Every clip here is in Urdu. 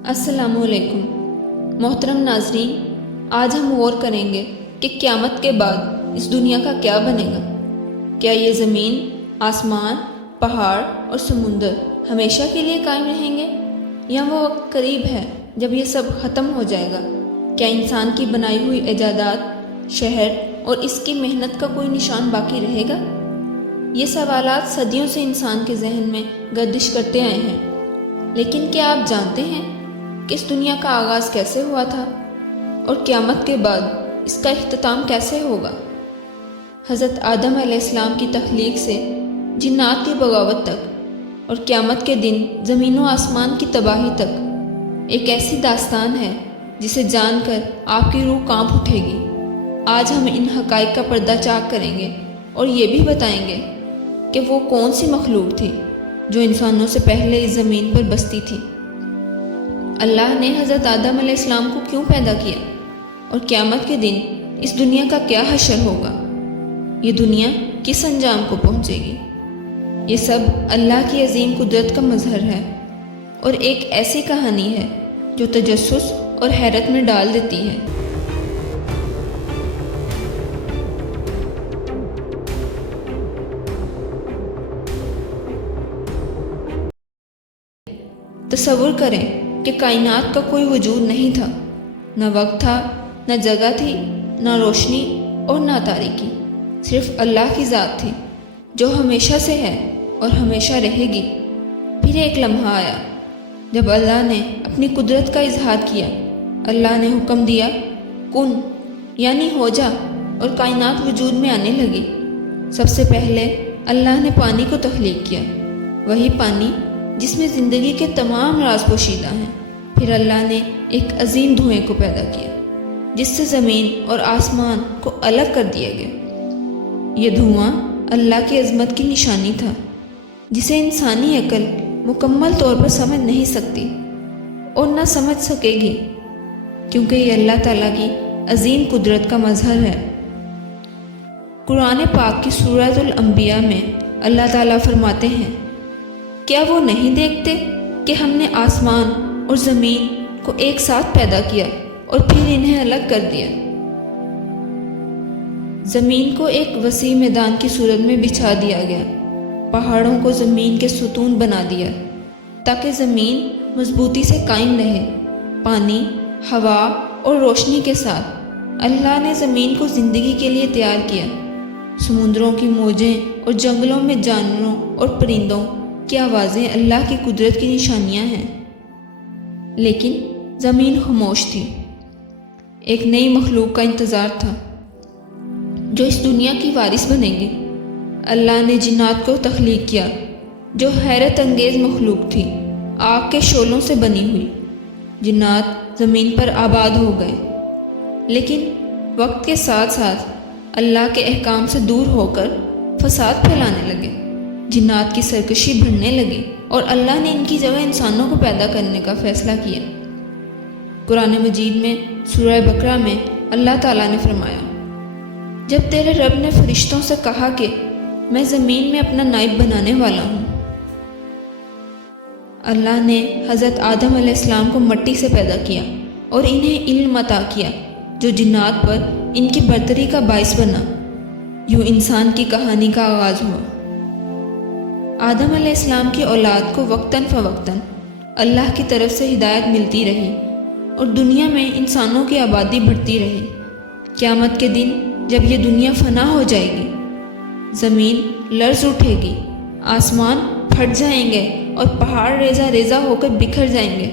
السلام علیکم محترم ناظرین، آج ہم غور کریں گے کہ قیامت کے بعد اس دنیا کا کیا بنے گا۔ کیا یہ زمین، آسمان، پہاڑ اور سمندر ہمیشہ کے لیے قائم رہیں گے، یا وہ وقت قریب ہے جب یہ سب ختم ہو جائے گا؟ کیا انسان کی بنائی ہوئی ایجادات، شہر اور اس کی محنت کا کوئی نشان باقی رہے گا؟ یہ سوالات صدیوں سے انسان کے ذہن میں گردش کرتے آئے ہیں، لیکن کیا آپ جانتے ہیں کہ اس دنیا کا آغاز کیسے ہوا تھا اور قیامت کے بعد اس کا اختتام کیسے ہوگا؟ حضرت آدم علیہ السلام کی تخلیق سے جنات کی بغاوت تک اور قیامت کے دن زمین و آسمان کی تباہی تک ایک ایسی داستان ہے جسے جان کر آپ کی روح کانپ اٹھے گی۔ آج ہم ان حقائق کا پردہ چاک کریں گے اور یہ بھی بتائیں گے کہ وہ کون سی مخلوق تھی جو انسانوں سے پہلے اس زمین پر بستی تھی، اللہ نے حضرت آدم علیہ السلام کو کیوں پیدا کیا، اور قیامت کے دن اس دنیا کا کیا حشر ہوگا، یہ دنیا کس انجام کو پہنچے گی۔ یہ سب اللہ کی عظیم قدرت کا مظہر ہے اور ایک ایسی کہانی ہے جو تجسس اور حیرت میں ڈال دیتی ہے۔ تصور کریں کہ کائنات کا کوئی وجود نہیں تھا، نہ وقت تھا، نہ جگہ تھی، نہ روشنی اور نہ تاریکی، صرف اللہ کی ذات تھی جو ہمیشہ سے ہے اور ہمیشہ رہے گی۔ پھر ایک لمحہ آیا جب اللہ نے اپنی قدرت کا اظہار کیا۔ اللہ نے حکم دیا، کن یعنی ہو جا، اور کائنات وجود میں آنے لگی۔ سب سے پہلے اللہ نے پانی کو تخلیق کیا، وہی پانی جس میں زندگی کے تمام راز پوشیدہ ہیں۔ پھر اللہ نے ایک عظیم دھوئیں کو پیدا کیا جس سے زمین اور آسمان کو الگ کر دیا گیا۔ یہ دھواں اللہ کی عظمت کی نشانی تھا جسے انسانی عقل مکمل طور پر سمجھ نہیں سکتی اور نہ سمجھ سکے گی، کیونکہ یہ اللہ تعالیٰ کی عظیم قدرت کا مظہر ہے۔ قرآن پاک کی سورۃ الانبیاء میں اللہ تعالیٰ فرماتے ہیں، کیا وہ نہیں دیکھتے کہ ہم نے آسمان اور زمین کو ایک ساتھ پیدا کیا اور پھر انہیں الگ کر دیا۔ زمین کو ایک وسیع میدان کی صورت میں بچھا دیا گیا، پہاڑوں کو زمین کے ستون بنا دیا تاکہ زمین مضبوطی سے قائم رہے۔ پانی، ہوا اور روشنی کے ساتھ اللہ نے زمین کو زندگی کے لیے تیار کیا۔ سمندروں کی موجیں اور جنگلوں میں جانوروں اور پرندوں کی آوازیں اللہ کی قدرت کی نشانیاں ہیں، لیکن زمین خاموش تھی۔ ایک نئی مخلوق کا انتظار تھا جو اس دنیا کی وارث بنے گی۔ اللہ نے جنات کو تخلیق کیا جو حیرت انگیز مخلوق تھی، آگ کے شعلوں سے بنی ہوئی۔ جنات زمین پر آباد ہو گئے، لیکن وقت کے ساتھ ساتھ اللہ کے احکام سے دور ہو کر فساد پھیلانے لگے۔ جنات کی سرکشی بڑھنے لگی اور اللہ نے ان کی جگہ انسانوں کو پیدا کرنے کا فیصلہ کیا۔ قرآن مجید میں سورہ بقرہ میں اللہ تعالیٰ نے فرمایا، جب تیرے رب نے فرشتوں سے کہا کہ میں زمین میں اپنا نائب بنانے والا ہوں۔ اللہ نے حضرت آدم علیہ السلام کو مٹی سے پیدا کیا اور انہیں علم عطا کیا جو جنات پر ان کی برتری کا باعث بنا۔ یوں انسان کی کہانی کا آغاز ہوا۔ آدم علیہ السلام کی اولاد کو وقتاً فوقتاً اللہ کی طرف سے ہدایت ملتی رہی اور دنیا میں انسانوں کی آبادی بڑھتی رہی۔ قیامت کے دن جب یہ دنیا فنا ہو جائے گی، زمین لرز اٹھے گی، آسمان پھٹ جائیں گے اور پہاڑ ریزہ ریزہ ہو کر بکھر جائیں گے،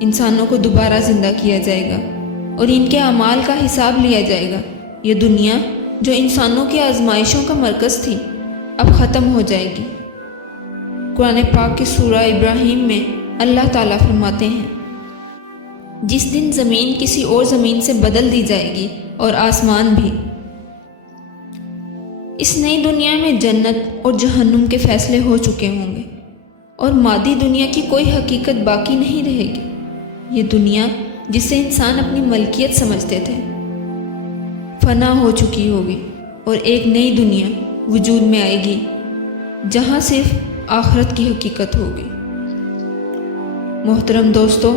انسانوں کو دوبارہ زندہ کیا جائے گا اور ان کے اعمال کا حساب لیا جائے گا۔ یہ دنیا جو انسانوں کی آزمائشوں کا مرکز تھی اب ختم ہو جائے گی۔ قرآن پاک کی سورہ ابراہیم میں اللہ تعالیٰ فرماتے ہیں، جس دن زمین کسی اور زمین سے بدل دی جائے گی اور آسمان بھی۔ اس نئی دنیا میں جنت اور جہنم کے فیصلے ہو چکے ہوں گے اور مادی دنیا کی کوئی حقیقت باقی نہیں رہے گی۔ یہ دنیا جسے انسان اپنی ملکیت سمجھتے تھے فنا ہو چکی ہوگی اور ایک نئی دنیا وجود میں آئے گی جہاں صرف آخرت کی حقیقت ہوگی۔ محترم دوستو،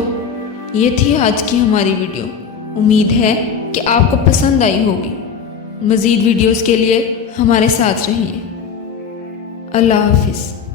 یہ تھی آج کی ہماری ویڈیو، امید ہے کہ آپ کو پسند آئی ہوگی۔ مزید ویڈیوز کے لیے ہمارے ساتھ رہیے۔ اللہ حافظ۔